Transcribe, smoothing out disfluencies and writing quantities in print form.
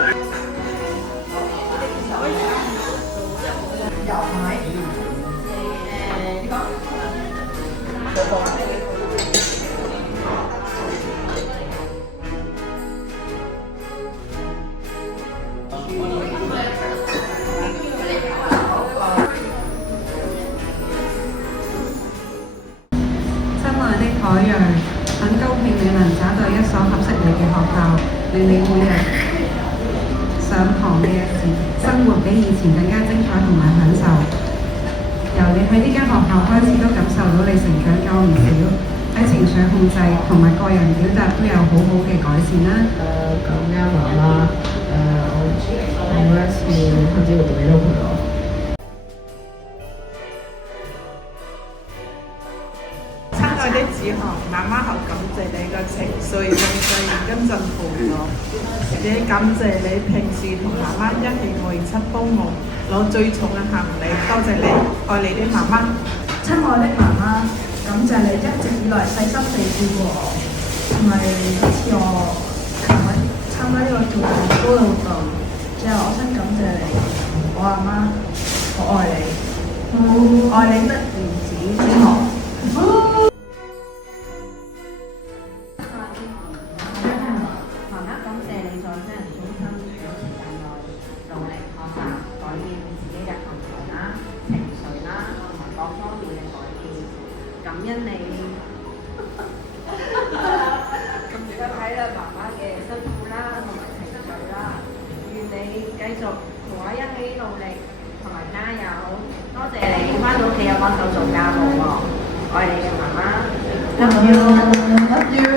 親愛的海洋，很高興你能找到一所合適你嘅學校，令你每日上堂嘅生活比以前更加精彩同埋享受。由你喺呢間學校開始，都感受到你成長咗唔少，喺情緒控制同埋個人表達都有好好嘅改善啦。感恩媽媽，我每一次親子活動你都陪我。親愛的子航，媽媽好感謝你嘅情緒控制跟進輔助，也感謝你平時同媽媽一起外出幫我攞最重嘅行李，多謝你，愛你的媽媽。親愛的媽媽，感謝你一直以來細心地照顧我，同埋今次我琴日參加呢個做蛋糕嘅活動，最後我想感謝你，我阿媽，我愛你，愛你的兒子子航。媽媽感謝你在真人中心短時間內努力學習，改變自己嘅行為啦、情緒啦，同埋各方面嘅改變。感恩你，佢睇到媽媽嘅辛苦啦，同埋情緒啦。願你繼續同我一起努力，同埋加油。多謝你翻到屋企有幫手做家務喎，愛你嘅媽媽，love you。